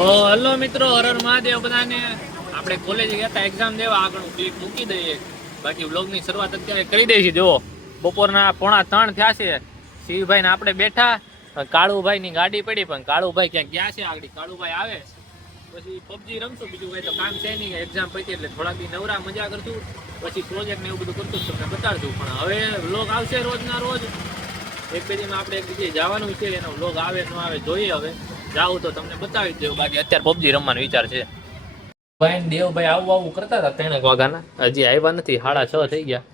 Hello મિત્રો, હર મહાદેવ બધાને. આપણે કોલેજ ગયા હતા એક્ઝામ દેવા, આગળનું ક્લિપ મૂકી દઈએ. બાકી વ્લોગની શરૂઆત અત્યારે કરી દઈએ. જુઓ, બપોરના 2:45 થયા છે. શિવભાઈ ને આપણે બેઠા, કાળુભાઈ ની ગાડી પડી, પણ કાળુભાઈ ક્યાંક ગયા છે. આગળ કાળુભાઈ આવે પછી પબજી રમશું. બીજું કઈ તો કામ છે નહીં, એક્ઝામ પતી એટલે થોડાક દી નવરા મજા કરશું. પછી પ્રોજેક્ટ ને એવું બધું કરતું તમને બતાડશું. પણ હવે વ્લોગ આવશે રોજના રોજ. એક બે દીમાં આપણે એક જગ્યાએ જવાનું છે, એનો વ્લોગ આવે ન આવે જોઈએ. હવે જાવું તો તમને બતાવી જ દઉં. બાકી અત્યારે પબજી રમવાનો વિચાર છે. ભાઈ દેવભાઈ આવું કરતા હતા 3 વાગ્યાના, હજી આવ્યા નથી. 6:30 થઈ ગયા.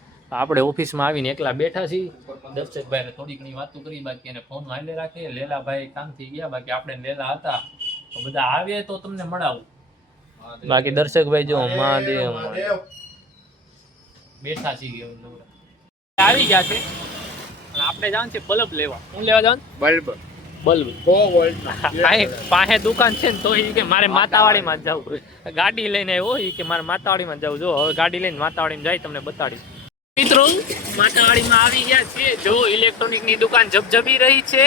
આપણે ઓફિસમાં આવીને એકલા બેઠા છીએ. દર્શકભાઈ થોડી ઘણી વાતો કરી, બાકી એને ફોન હાલે રાખે. લેલાભાઈ કામથી ગયા, બાકી આપણે લેલા હતા. તો બધા આવે તો તમને મળાવું. બાકી દર્શકભાઈ જો મહાદેવ બેઠા છીએ. આવી ગયા છે. આપણે જવાનું છે બલ્બ લેવા. હું લેવા જવાનું? બલ્બ પાસે દુકાન છે ને, તો એ કે મારે માતાવાડીમાં જ જવું. ગાડી લઈને આવ્યો એ કે મારે માતાવાડીમાં જવું. જો હવે ગાડી લઈને માતાવાડીમાં જાય, તમને બતાડીશ. મિત્રો, માતાવાડીમાં આવી ગયા છે. જો ઇલેક્ટ્રોનિક ની દુકાન ઝબઝબી રહી છે.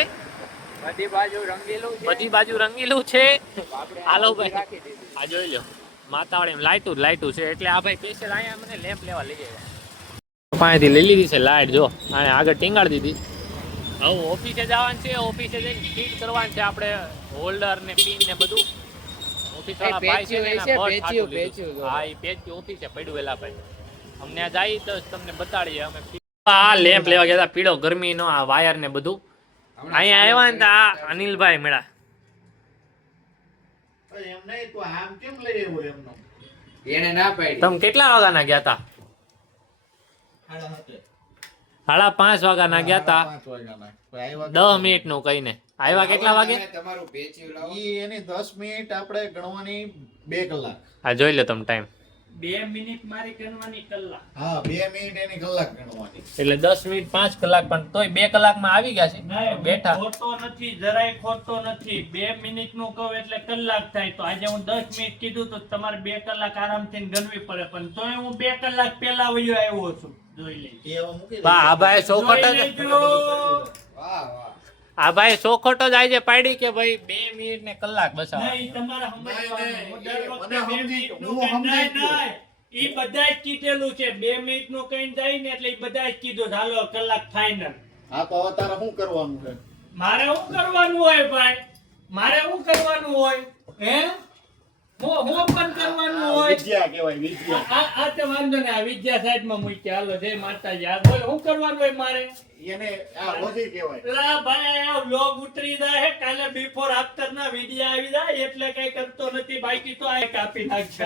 બધી બાજુ રંગીલું છે. હાલો ભાઈ, આ જોઈ લો, માતાવાડીમાં લાઈટું છે. એટલે આ ભાઈ સ્પેશિયલ અહીંયા મને લેમ્પ લેવા લઈ આવ્યા. પાસેથી લઈ લીધી છે લાઈટ. જો આને આગળ ટીંગાડી દીધી. હવે ઓફિસે જવાનું છે. ઓફિસે જઈને ફિટ કરવાનું છે આપણે હોલ્ડર ને પિન ને બધું. ઓફિસ વાળા ભાઈ છે ને, હા એ પેચ ઓફિસે પડ્યું. વેલા ભાઈ અમને આ જાય તો તમને બતાડીએ. અમે આ લેમ્પ લેવા ગયા હતા, પીળો ગરમીનો, આ વાયર ને બધું. અહીંયા આવ્યા ને આ અનિલભાઈ મળ્યા. તમે કેટલા વાગ્યાના ગયા હતા? 5:30 વાગ્યાના ગયા હતા. 10 મિનિટ નું કહીને આવ્યા. કેટલા વાગે? એની 10 મિનિટ આપણે ગણવાની 2 કલાક. હા જોઈ લો તમે ટાઈમ. 2 મિનિટ મારી ગણવાની કલાક. હા 2 મિનિટ એની કલાક ગણવાની. એટલે 10 મિનિટ 5 કલાક, પણ તોય 2 કલાકમાં આવી ગયા છે. બેઠા ખોટો નથી, જરાય ખોટો નથી. 2 મિનિટ નું કહું એટલે કલાક થાય. તો આજે હું 10 મિનિટ કીધું તો તમારે 2 કલાક આરામથી ગણવી પડે. પણ તોય હું 2 કલાક પહેલા વયો આવ્યો છું. જોઈ લે. આ ભાઈ ચોખટ જ, આ ભાઈ ચોખટ જ આજે પાડી કે ભાઈ 2 મિનિટ ને કલાક બસાવ. નહીં, તમારે સમજવાનું. દર વખતે 2 મિનિટ નું નહીં. ઈ બધાય કીધેલું છે. 2 મિનિટ નું કઈ જાય ને એટલે ઈ બધાય કીધું હાલો કલાક ફાઇનલ. હા તો હવે તારે શું કરવાનું છે? મારે શું કરવાનું હોય ભાઈ? મારે શું કરવાનું હોય? હે હું પણ કરવાનું હોય. વિદ્યા કહેવાય, વિદ્યા. આ તો વાંધો ને, આ વિદ્યા સાઈડ માં મૂકી. હાલો જય માતાજી. આ બોલ શું કરવાનું હોય મારે? એને આ લોજી કહેવાય. લા ભાઈ આ વ્લોગ ઉતરી જાય, કાલે બિફોર આફ્ટર ના વિડિયો આવી જાય એટલે કઈ કરતો નથી. બાકી તો આ કાપી નાખશે.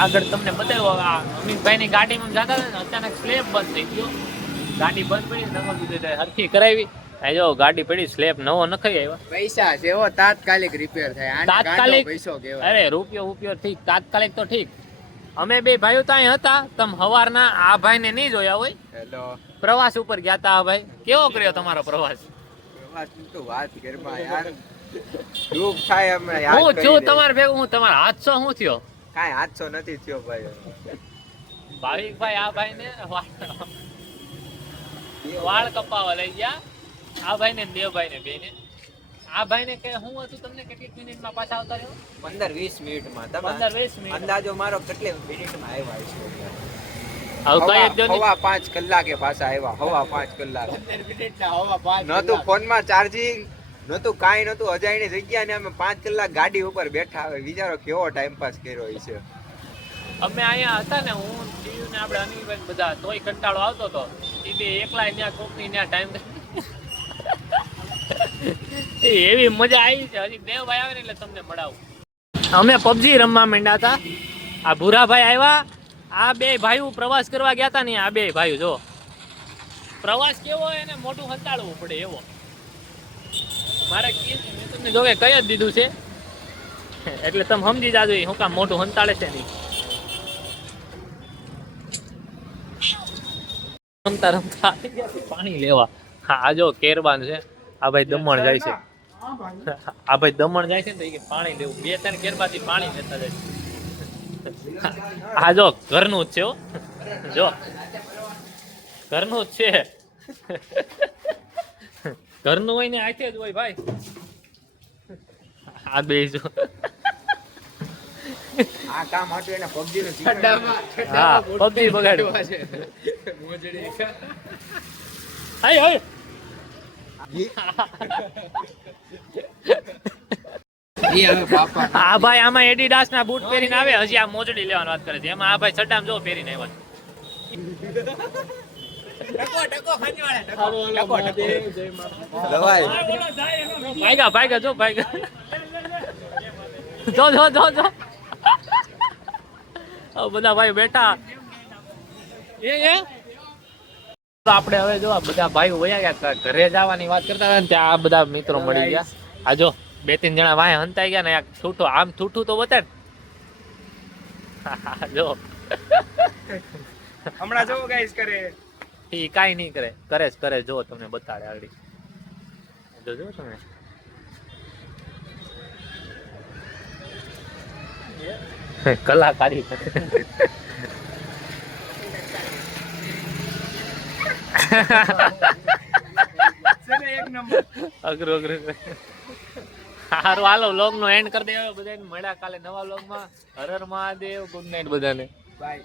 આગળ તમને બતાવ્યું. અમિતભાઈ ની ગાડીમાં જતા હતા ને, અચાનક સ્લેબ બંધ થઈ ગયો. ગાડી બંધ પડી, નવો દીધો, હરખી કરાવી. જો ગાડી પડી, સ્લેબ નવો નખાઈ આવ્યો. પૈસા છે એવો તાત્કાલિક રિપેર થાય. તાત્કાલિક પૈસો કહેવાય. અરે રૂપિયો ઠીક, તાત્કાલિક તો ઠીક. અમે બે ભાઈઓ ત્યાં હતા. તમે હવારના આ ભાઈ ને નહીં જોયા હોય. હેલો, પ્રવાસ ઉપર ગયા હતા. આ ભાઈ કેવો કર્યો તમારો પ્રવાસ? પ્રવાસની તો વાત કરમાં યાર દુઃખ થાય. અમે યાદ હું કરી છું દઈએ. તમારે ભેગું. હું તમારા હાથસો શું થયો? કાંઈ હાદસો નથી થયો ભાઈ. ભાવિકભાઈ આ ભાઈ ને વાળ કપાવા લઈ ગયા. આ ભાઈ ને દેવભાઈ ને બે ને. આ ભાઈ ને કે હું હતું તમને કેટલી મિનિટમાં પાછા આવતા રહ્યો? 15-20 મિનિટમાં. 15-20 મિનિટ. અંદાજો મારો કેટલી મિનિટમાં આવ્યા છે? હવે કઈ એક જો હવા 5 કલાકે પાછા આવ્યા. હવા 5 કલાક. 15 મિનિટના હવા 5 નહોતું ફોનમાં ચાર્જિંગ, નહોતું કાંઈ નહોતું. અજાયણી જગ્યા ને અમે 5 કલાક ગાડી ઉપર બેઠા. હવે વિચારો કેવો ટાઈમ પાસ કર્યો છે. અમે અહીંયા હતા ને, હું જીવ ને આપણે અનિલભાઈ બધા, તોય કંટાળો આવતો હતો. એ બે એકલા ત્યાં કોકની ત્યાં ટાઈમ એવી મજા આવી છે. હજી દેવભાઈ આવે ને એટલે તમને મળાવું. અમે પબજી રમવા માંડ્યા હતા. આ ભૂરાભાઈ આવ્યા. આ બે ભાઈઓ પ્રવાસ કરવા ગયા હતા ને. આ બે ભાઈઓ જો પ્રવાસ કેવો હોય એને મોટું હંતાડવું પડે એવો. મારે મેં તમને જોવે કઈ જ દીધું છે એટલે તમે સમજી જાજો શું કામ મોટું હંતાડે છે નહીં. રમતા રમતા પાણી લેવા. હા આ જો કેરબાન છે. આ ભાઈ દમણ જાય છે. આ ભાઈ દમણ જાય છે ને તો એ પાણી લેવું. 2-3 કેરબાથી પાણી લેતા જાય. આ જો ઘરનું જ છે. જો ઘરનું જ છે. ઘરનું હોય ને આથે જ હોય ભાઈ. આ બે જો આ કામ હતું એને PUBG નું હા પબજી બગાડ્યું. હાય હાય આ ભાઈ આમાં એડિડાસ ના બૂટ પહેરીને આવે, હજી આ મોજડી લેવાની વાત કરે છે. એમાં આ ભાઈ ચડામ જો પહેરીને આવ્યા દવાઈ ભાગ્યા ભાગ્યા જો ભાગ્યા જો જો જો જો આ બધા ભાઈ બેઠા એ તો આપણે હવે જો આ બધા ભાઈઓ વયા ગયા ઘરે જવાની વાત કરતા હતા ને ત્યાં આ બધા મિત્રો મળી ગયા. આ જો 2-3 જણા વાય હંતાઈ ગયા ને આ છૂટો આમ છૂટું તો બતાડ જો હમણાં જો ગાઈસ કરે ઈ કાઈ નહીં કરે, કરે જ કરે. જો તમને બતાડે આગળ જોજો તમે કલાકારી એક નંબર અઘરું અઘરું. સારું હાલો વ્લોગ નો એન્ડ કરી દેવો. બધાને મળ્યા કાલે નવા વ્લોગ માં. હર હર મહાદેવ. ગુડ નાઇટ બધાને. બાય